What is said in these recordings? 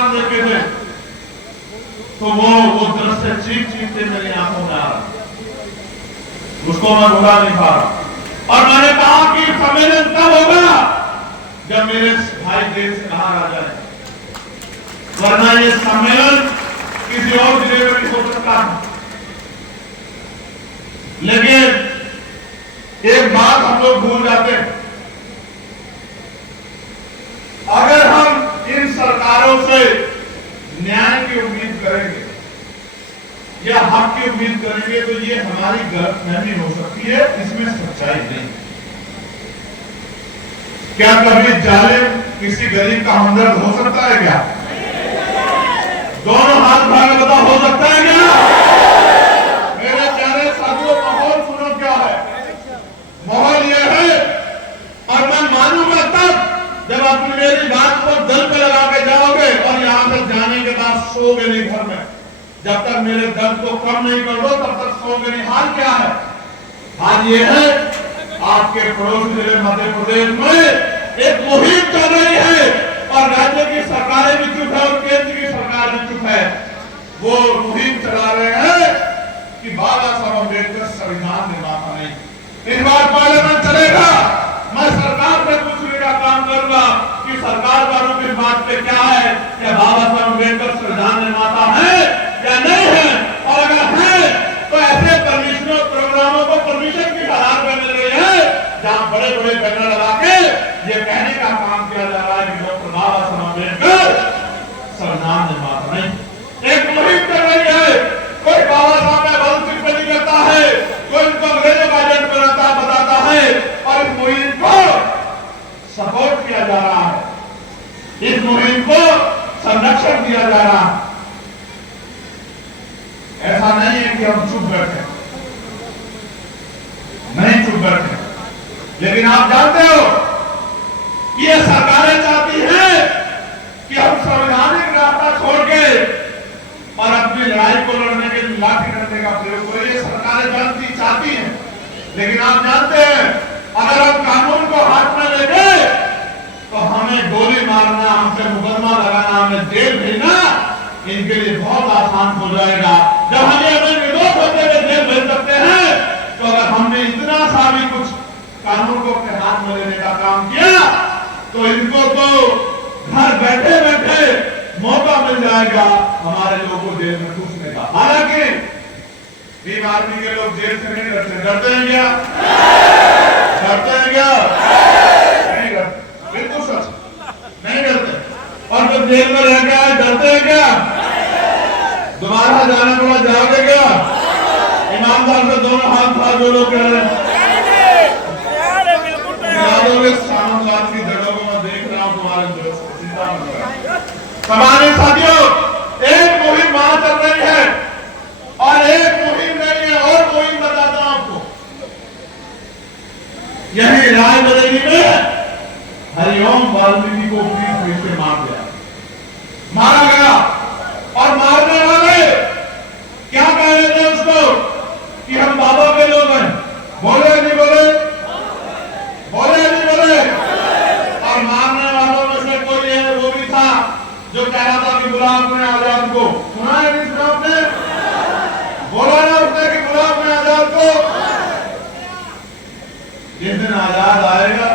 बलिदान देते थे, तो वो दृश्य चीख के मेरी आंखों में आ रहा, उसको मैं भुला नहीं पा रहा। और मैंने कहा कि सम्मेलन तब होगा जब मेरे भाई देश से बाहर आ जाए, वरना ये सम्मेलन किसी और जिले में भी हो सकता है। लेकिन एक बात हम लोग भूल जाते हैं, अगर हम इन सरकारों से न्याय की उम्मीद करेंगे या हक की उम्मीद करेंगे तो ये हमारी गलतफहमी हो सकती है, इसमें सच्चाई नहीं। क्या कभी जालिम किसी गरीब का हमदर्द हो सकता है क्या? दोनों हाथ उठा के बताओ, हो सकता है क्या? मेरे प्यारे साथियों, माहौल सुनो क्या है। माहौल यह है, और मैं मानूंगा तब जब अपनी मेरी बात को दिल पे लगा के जाओगे और यहां से जाने के बाद सोओगे नहीं घर में। जब तक मेरे दर्द को कम नहीं कर दो तब तक सोओगे नहीं। हाल क्या है? हाल ये है, आपके पड़ोसी जिले मध्य प्रदेश में एक मुहिम चल रही है और राज्य की सरकारें भी चुप है और केंद्र की सरकार भी चुप है। वो मुहिम चला रहे हैं कि बाबा साहब अम्बेडकर संविधान निर्माता नहीं। इस बार पार्लियामेंट चलेगा, मैं सरकार से पूछने का काम करूंगा कि सरकार का रुख इस बात पे क्या है, क्या बाबा साहब अम्बेडकर संविधान निर्माता है या नहीं है, और अगर है तो ऐसे परमिशनों प्रोग्रामों को परमिशन की आधार पर मिल रही है जहां बड़े बड़े बैनर लगा के ये कहने का काम किया जा रहा है कि डॉक्टर बाबा साहब अम्बेडकर संविधान निर्माता नहीं। एक मुहिम चल रही है, कोई बाबा साहब में बहुत टिप्पणी करता है, कोई उनको अंग्रेजों का एजेंट बताता है और इस मुहिम को सपोर्ट किया जा रहा है, इस मुहिम को संरक्षण दिया जा रहा है। ऐसा नहीं है कि हम चुप बैठे, नहीं चुप बैठे, लेकिन आप जानते हो कि ये सरकारें चाहती हैं कि हम संवैधानिक रास्ता छोड़ के और अपनी लड़ाई को लड़ने के लिए लाठी डंडे का प्रयोग करें। ये सरकारें जानती चाहती हैं, लेकिन आप जानते हैं अगर हम कानून को हाथ में लेंगे तो हमें गोली मारना, हमसे मुकदमा लगाना, हमें जेल भेजना इनके लिए बहुत आसान हो जाएगा। जब हमें निर्दोष होते हुए जेल भेज सकते हैं तो अगर हमने इतना सा भी कुछ कानून को अपने हाथ में लेने का काम किया तो इनको तो घर बैठे बैठे मौका मिल जाएगा हमारे लोगों को जेल में घुसने का। हालांकि भीम आर्मी के लोग जेल से नहीं डरते। डरते हैं क्या? डरते हैं क्या? नहीं डरते, बिल्कुल सच, नहीं डरते। और जब जेल में रह गया डरते हैं क्या? दोबारा जाना पड़ा, जाओगे क्या? ईमानदार से दोनों हाथ उठा जो लोग कह रहे हैं। सामंतवाद की जगह को मैं देख रहा हूं तुम्हारे सामान्य साथियों, एक मुहिम वहां चल रही है और एक मुहिम नहीं है, और मुहिम बताता हूं आपको। यही रायबरेली में हरिओम वाल्मीकि को पीठ से मारा गया और मारने वाले क्या कह रहे थे उसको कि हम बाबा के लोग हैं। बोले नहीं बोले? बोले नहीं बोले? और मारने वालों में से कोई है वो भी था जो कह रहा था कि बुला अपने आजाद को। सुना है नहीं सुना आपने? बोला ना उसने कि बुला अपने आजाद को। जिस दिन आजाद आएगा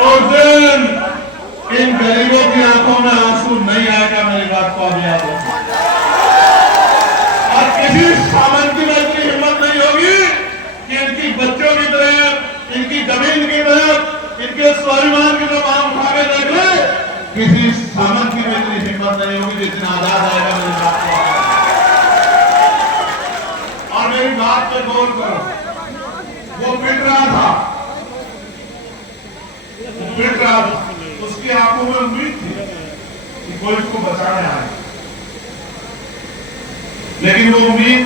उस दिन इन गरीबों की आंखों में आंसू नहीं आएगा। मेरी बात को अब याद रखो। और किसी सामंत की इतनी हिम्मत नहीं होगी कि इनकी बच्चों की तरफ, इनकी जमीन की तरफ, इनके स्वाभिमान की तरफ आंख उठा के देख ले। किसी सामंत की इतनी हिम्मत नहीं होगी जिस दिन आजाद आएगा। मेरी बात को और मेरी बात पे गौर करो। वो पिट रहा था, उसकी आंखों में उम्मीद थी कि कोई उसको बचाने आए, लेकिन वो उम्मीद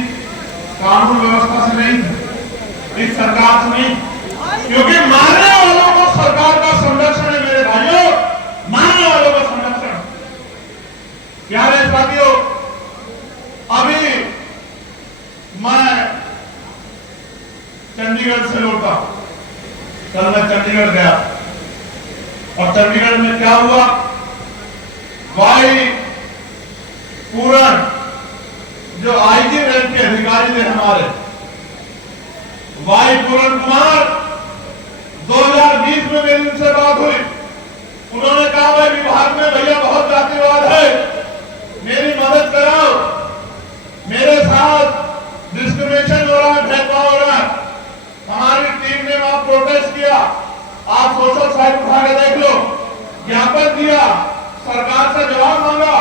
कानून व्यवस्था से नहीं थी, इस सरकार से नहीं, क्योंकि मारने वालों को सरकार का संरक्षण है। मेरे भाइयों, मारने वालों का संरक्षण। प्यारे साथियों, अभी मैं चंडीगढ़ गया और चंडीगढ़ में क्या हुआ, वाई पूरन जो आईजी रैंक के अधिकारी थे हमारे, वाई पूरन कुमार, 2020 में मेरी उनसे बात हुई। उन्होंने कहा भाई विभाग में भैया बहुत जातिवाद है, मेरी मदद कराओ, मेरे साथ डिस्क्रिमिनेशन हो रहा है, भेदभाव हो रहा है। हमारी टीम ने वहां प्रोटेस्ट किया, आप सोशल साइट उठा के देख लो, ज्ञापन दिया, सरकार से जवाब मांगा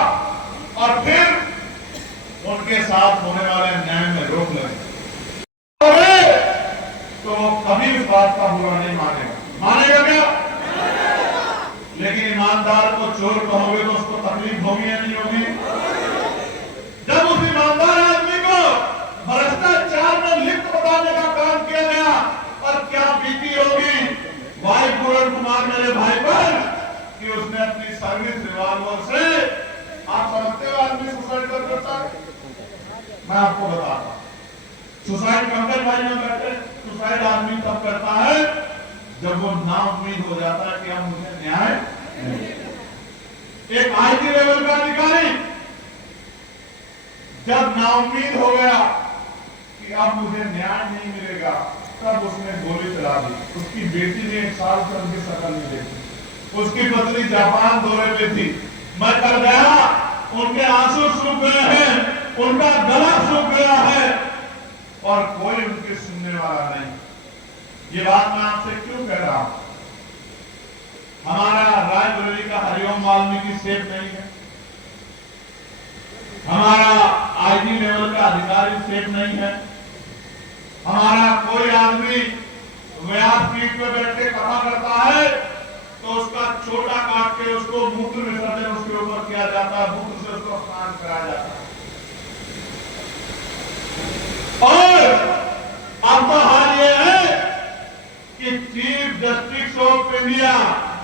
और फिर उनके साथ होने वाले अन्याय में रोक लगी। तो वो कभी इस बात का बुरा नहीं मानेगा क्या? लेकिन ईमानदार को चोर कहोगे तो उसको तकलीफ होगी या नहीं होगी? जब उस ईमानदार आदमी को भ्रष्टाचार में लिप्त बताने का काम किया गया और क्या बीती होगी वाई पूरन कुमार मेरे भाई पर, कि उसने अपनी सर्विस रिवॉल्वर से, आप समझते हो आदमी सुसाइड कर करता है? मैं आपको बताता हूं, सुसाइड पंकज भाई में बैठे, सुसाइड आदमी तब करता है जब वो नाउम्मीद हो जाता है कि अब मुझे न्याय नहीं। एक आईजी लेवल का अधिकारी जब नाउम्मीद हो गया कि अब मुझे न्याय नहीं मिलेगा, तब उसने गोली चला दी। उसकी बेटी ने 1 साल से उनकी शक्ल नहीं देखी, उसकी पत्नी जापान दौरे पे थी। मैं कल गया, उनके आंसू सूख गए हैं, उनका गला सूख गया है और कोई उनके सुनने वाला नहीं। ये बात मैं आपसे क्यों कह रहा हूं? हमारा रायबरेली का हरिओम वाल्मीकि सेफ नहीं है, हमारा आईजी लेवल का अधिकारी सेफ नहीं है, हमारा कोई आदमी व्यासपीठ पे बैठ के कथा करता है तो उसका छोटा काट के उसको मूत्र विसर्जन उसके ऊपर किया जाता है, मूत्र से उसको स्नान कराया जाता है। और अब तो हाल ये है कि chief justice of India,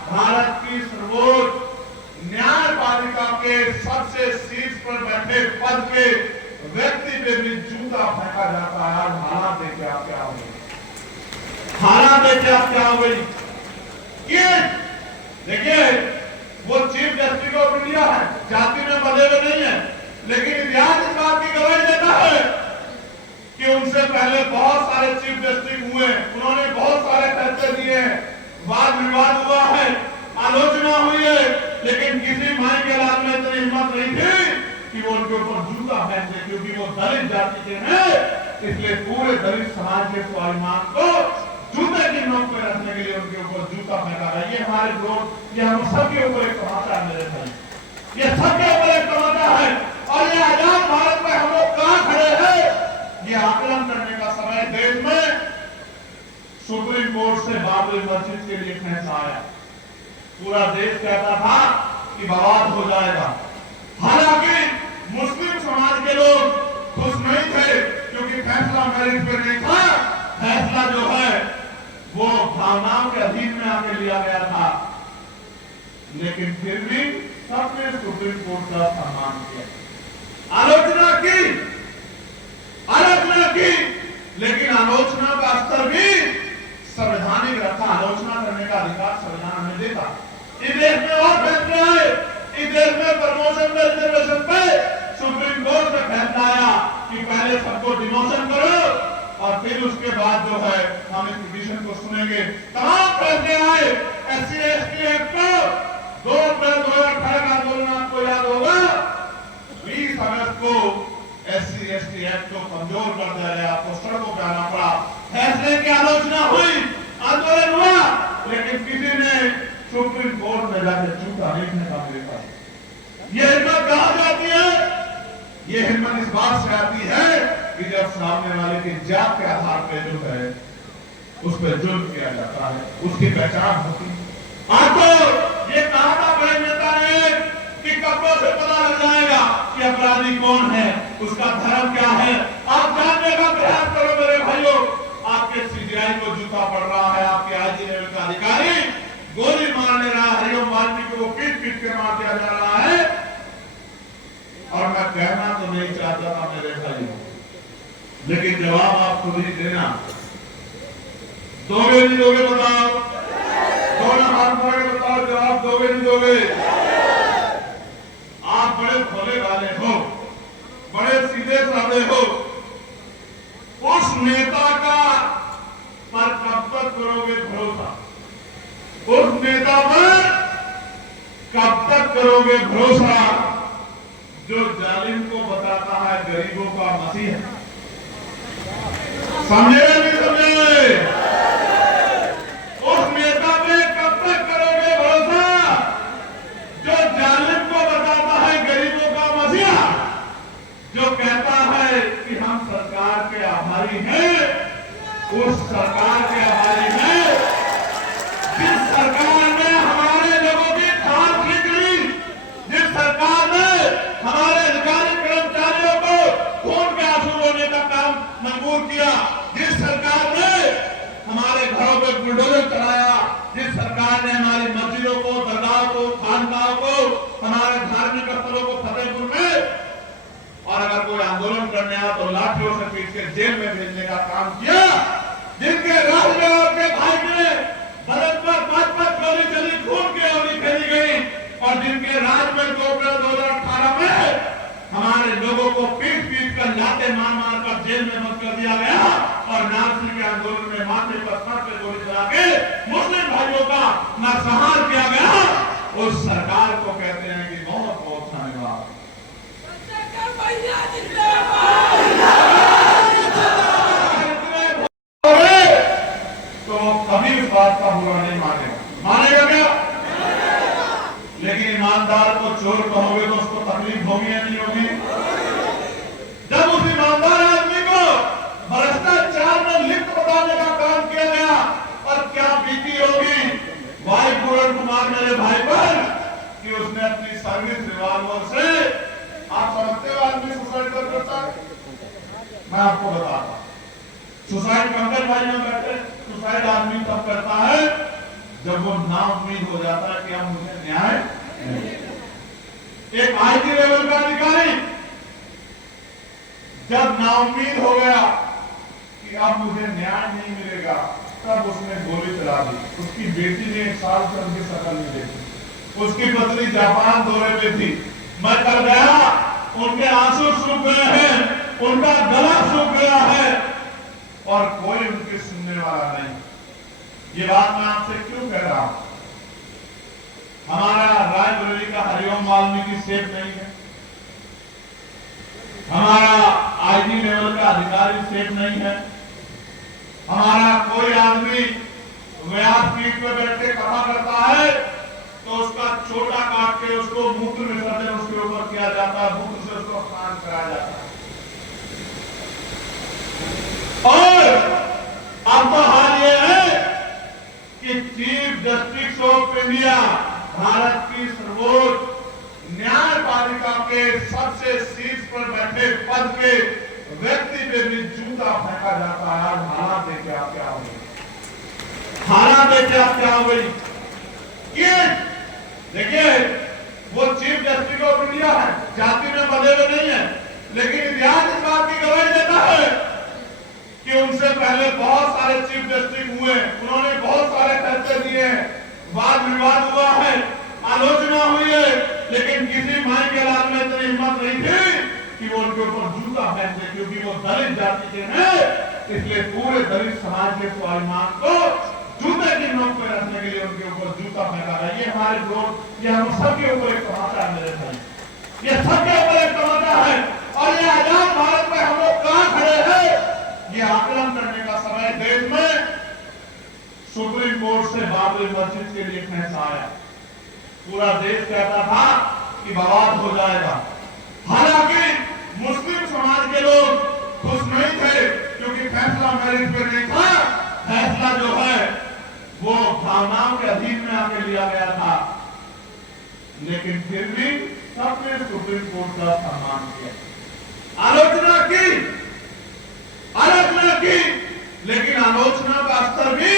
Bharat की सर्वोच्च न्यायपालिका के सबसे शीर्ष पर बैठे पद के व्यक्ति पे भी जूता फेंका जाता है। आज हालात देखे आप क्या हो गई, हालात देखे आप क्या हो गई। ये देखिए, वो चीफ जस्टिस ऑफ इंडिया है, जाति में बदले हुए नहीं है, लेकिन इतिहास इस बात की गवाही देता है कि उनसे पहले बहुत सारे चीफ जस्टिस हुए, उन्होंने बहुत सारे फैसले दिए हैं, वाद विवाद हुआ है, आलोचना हुई है, लेकिन किसी माई के लाल में इतनी हिम्मत नहीं थी कि वो उनके ऊपर जूता फेंक दे, क्योंकि वो दलित जाति के हैं। इसलिए पूरे दलित समाज के स्वाभिमान को जूते की नोक पे रखने के लिए उनके ऊपर जूता फेंका गया। ये हमारे विरोध, ये हम सबके ऊपर एक तमाचा है मेरे भाई, ये सबके ऊपर एक तमाचा है। और ये आजाद भारत में हम लोग कहां खड़े हैं, ये आकलन करने का समय देश में सुप्रीम कोर्ट से बाबरी मस्जिद के लिए फैसला आया। पूरा देश कहता था कि बवाल हो जाएगा, हालांकि मुस्लिम समाज के लोग खुश नहीं थे, क्योंकि फैसला मेरिट पे नहीं था, फैसला जो है वो भावनाओं के अधीन में आके लिया गया था। लेकिन फिर भी सबने सुप्रीम कोर्ट का सम्मान किया, आलोचना की, लेकिन आलोचना का स्तर भी संवैधानिक रखा। आलोचना करने का अधिकार संविधान हमें देता। इस देश में और फैसले आए, इस देश में प्रमोशन में रिजर्वेशन पे सुप्रीम कोर्ट ने फैसला आया कि पहले सबको डिमोशन करो और फिर उसके बाद जो है हम इस पिटीशन को सुनेंगे। तमाम फैसले आए। SC/ST एक्ट को 2 अप्रैल 2018 का आंदोलन आपको याद होगा, 20 अगस्त को SC/ST एक्ट को कमजोर कर दिया गया, आपको सड़कों पर आना पड़ा, फैसले की आलोचना हुई, आंदोलन हुआ, लेकिन किसी ने सुप्रीम कोर्ट में जाकर जूता देखने का मौका। ये हिम्मत कहां जाती है? ये हिम्मत इस बात से आती है कि जब सामने वाले की जात के आधार पर जो है उस पर जुल्म किया जाता है, उसकी पहचान होती है। आपको ये कहा था बड़े नेता ने कि कपड़ों से पता लग जाएगा कि अपराधी कौन है, उसका धर्म क्या है। आप जानने का प्रयास करो मेरे भाइयों, आपके CBI को जूता पड़ रहा है, आपके आईजी लेवल का अधिकारी गोली मारने रहा, हरिओम वाल्मीकि को पीट के मार दिया जा रहा है। और मैं कहना तो नहीं चाहता था मेरे भाइयों, लेकिन जवाब आप खुद ही देना। दोगे नहीं दोगे बताओ? दोगे? आप बड़े भोले वाले हो, बड़े सीधे साधे हो, उस नेता का पर कब तक करोगे भरोसा? उस नेता पर कब तक करोगे भरोसा जो जालिम को बताता है गरीबों का मसीह? समझे नहीं समझे? उस नेता पे कब तक करोगे भरोसा जो जालिम को बताता है गरीबों का मसीहा, जो कहता है कि हम सरकार के आभारी हैं, उस सरकार के आभारी हैं जिस सरकार ने हमारे लोगों की खाल खींच ली, जिस सरकार ने हमारे अधिकारी कर्मचारियों को खून के आंसू रोने का काम मंजूर किया, जिस सरकार ने हमारे घरों पे बुलडोजर चलाया, जिस सरकार ने हमारी मस्जिदों को, दरगाह को, खानकाहों को, हमारे धार्मिक स्थलों को फतेहपुर में और अगर कोई आंदोलन करने आया तो लाठियों से पीट के जेल में भेजने का काम किया, जिनके राज में आपके भाई के बदन पर 5-5 गोली चली, खून की गोली खेली गई और जिनके राज में 2 अप्रैल 2018 में हमारे लोगों को पीट पीट कर लाते मार मार कर जेल में बंद कर दिया गया और नासिर के आंदोलन में माथे पर सर पे गोली चला के मुस्लिम भाइयों का नरसंहार किया गया, उस सरकार को कहते हैं कि बहुत बहुत धन्यवाद। तो कभी इस बात का बुरा नहीं मानेगा। मानेगा क्या? लेकिन ईमानदार को चोर कहोगे तो उसको तकलीफ होगी या नहीं होगी? जब उस ईमानदार आदमी को भ्रष्टाचार में लिप्त बताने का काम किया गया और क्या बीती होगी भाई पूरण कुमार मेरे भाई पर कि उसने अपनी सर्विस रिवॉल्वर से, आप समझते हो आदमी सुसाइड कर करता है? मैं आपको बताता हूं, सुसाइड पंकज भाई में बैठे, सुसाइड आदमी तब करता है जब वो नाउम्मीद हो जाता है कि अब मुझे न्याय नहीं। एक आईटी लेवल का अधिकारी जब नाउम्मीद हो गया कि अब मुझे न्याय नहीं मिलेगा, तब उसने गोली चला दी। उसकी बेटी ने 1 साल से उनकी शक्ल नहीं देखी, उसकी पत्नी जापान दौरे पे थी। मैं कल गया, उनके आंसू सूख गए हैं, उनका गला सूख गया है और कोई उनकी सुनने वाला नहीं। ये बात मैं आपसे क्यों कह रहा हूं? हमारा रायबरेली का हरिओम वाल्मीकि सेफ नहीं है, हमारा आईजी लेवल का अधिकारी सेफ नहीं है, हमारा कोई आदमी व्यास पीठ पे बैठ के कथा करता है तो उसका छोटा काट के उसको मूत्र विसर्जन उसके ऊपर किया जाता है, मूत्र से उसको स्नान कराया जाता है। और अब तो हाल ये है कि chief justice of India, Bharat की सर्वोच्च न्यायपालिका के सबसे शीर्ष पर बैठे पद के व्यक्ति पे भी जूता फेंका जाता है। आज हालात देखे आप क्या हो गई, हालात देखे आप क्या हो गई। देखिए वो चीफ जस्टिस ऑफ इंडिया है, जाति में बंधे हुए नहीं है, लेकिन इतिहास इस बात की गवाही देता है कि उनसे पहले बहुत सारे चीफ जस्टिस हुए, उन्होंने बहुत सारे फैसले दिए हैं, वाद विवाद हुआ है, आलोचना हुई है, लेकिन किसी माई के लाल में इतनी हिम्मत नहीं थी कि वो उनके ऊपर जूता पहनते, क्योंकि वो दलित जाति के हैं, इसलिए पूरे दलित समाज के स्वाभिमान को जूते की नोक पे रखने के लिए उनके ऊपर जूता फेंका है। ये हमारे विरोध, ये हम सबके ऊपर एक तमाचा है मेरे भाई, ये सबके ऊपर एक तमाचा है। और ये आजाद भारत में हम लोग कहां खड़े हैं, ये आकलन करने का समय देश में सुप्रीम कोर्ट से बाबरी मस्जिद के लिए फैसला आया। पूरा देश कहता था कि बवाल हो जाएगा, हालांकि मुस्लिम समाज के लोग खुश नहीं थे क्योंकि फैसला मेरिट पे नहीं था, फैसला जो है वो भावनाओं के अधीन में आके लिया गया था, लेकिन फिर भी सबने सुप्रीम कोर्ट का सम्मान किया, आलोचना की, लेकिन आलोचना का स्तर भी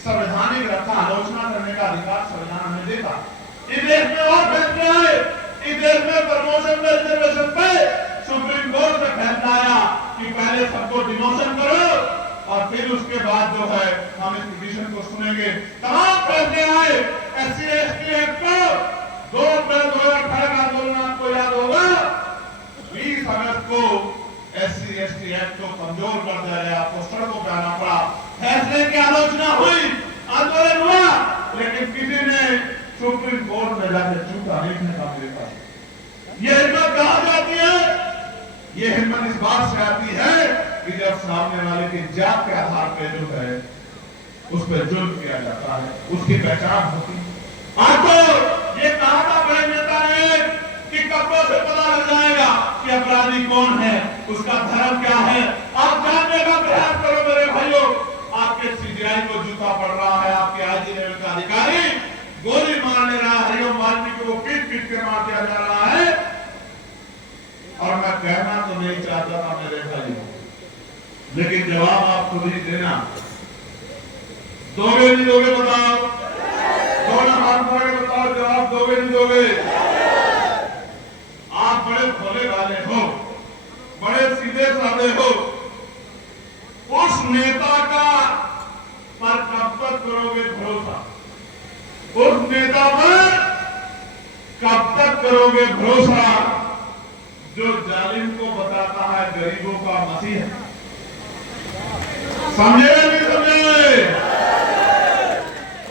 संवैधानिक रखा, आलोचना करने का अधिकार संविधान हमें देता। इस देश में और फैसले आए, इस देश में प्रमोशन में रिजर्वेशन पे सुप्रीम कोर्ट ने फैसला आया कि पहले सबको डिमोशन करो और फिर उसके बाद जो है हम इस पिटीशन को सुनेंगे। तमाम फैसले आए, SC ST एक्ट को सुप्रीम कोर्ट में जाकर झूठा लिखने का मिलता है। ये हिम्मत कहां जाती है? ये हिम्मत इस बात से आती है कि जब सामने वाले की जात के आधार पर जो है उस पर जुल्म किया जाता है, उसकी पहचान होती है। आज तो ये कहा था बड़े नेता ने कि कपड़ों से पता लग जाएगा कि अपराधी कौन है, उसका धर्म क्या है। आप जानने का प्रयास करो मेरे भाइयों, आपके सीबीआई को जूता पड़ रहा है, आपके आईजी लेवल का अधिकारी गोली मारने रहा है, हरिओम वाल्मीकि को पीट पीट के मार दिया जा रहा है। और मैं कहना तो नहीं चाहता था मेरे भाइयों, लेकिन जवाब आप खुद ही देना। दोगे नहीं दोगे बताओ? दोनों हाथ पकड़ के बताओ, जवाब दोगे नहीं दोगे? आप बड़े भोले वाले हो, बड़े सीधे साधे हो। उस नेता का पर कब तक करोगे भरोसा? उस नेता पर कब तक करोगे भरोसा जो जालिम को बताता है गरीबों का मसीहा? समझे नहीं समझे?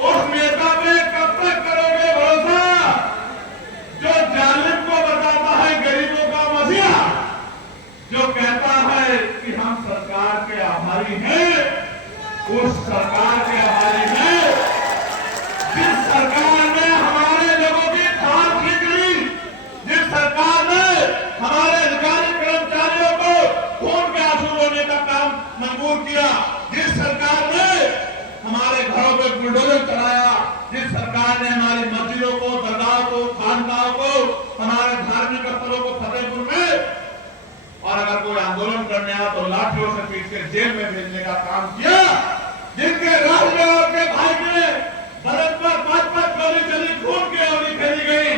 उस नेता पे कब तक करोगे भरोसा जो जालिम को बताता है गरीबों का मसीहा, जो कहता है कि हम सरकार के आभारी हैं, उस सरकार के आभारी हैं जिस सरकार ने हमारे लोगों की खाल खींच ली, जिस सरकार ने हमारे अधिकारी कर्मचारियों को खून के आंसू रोने का काम मंजूर किया, जिस सरकार ने हमारे घरों पे बुलडोजर चलाया, जिस सरकार ने हमारी मस्जिदों को, दरगाह को, खानकाहों को, हमारे धार्मिक स्थलों को फतेहपुर में और अगर कोई आंदोलन करने आया तो लाठियों से पीट के जेल में भेजने का काम किया, जिनके राज में आपके भाई ने भारत पर 5-5 गोली चली, खून की गोली खेली गई,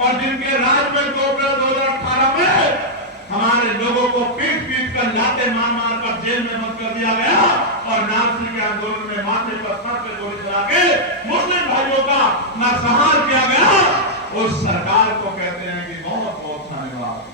और जिनके राज में 2 अप्रैल 2018 में हमारे लोगों को पीट पीट कर लाते मार मार कर जेल में बंद कर दिया गया, और नासिर के आंदोलन में माथे पर सर पे गोली चला के मुस्लिम भाइयों का नरसंहार किया गया, उस सरकार को कहते हैं कि बहुत बहुत धन्यवाद।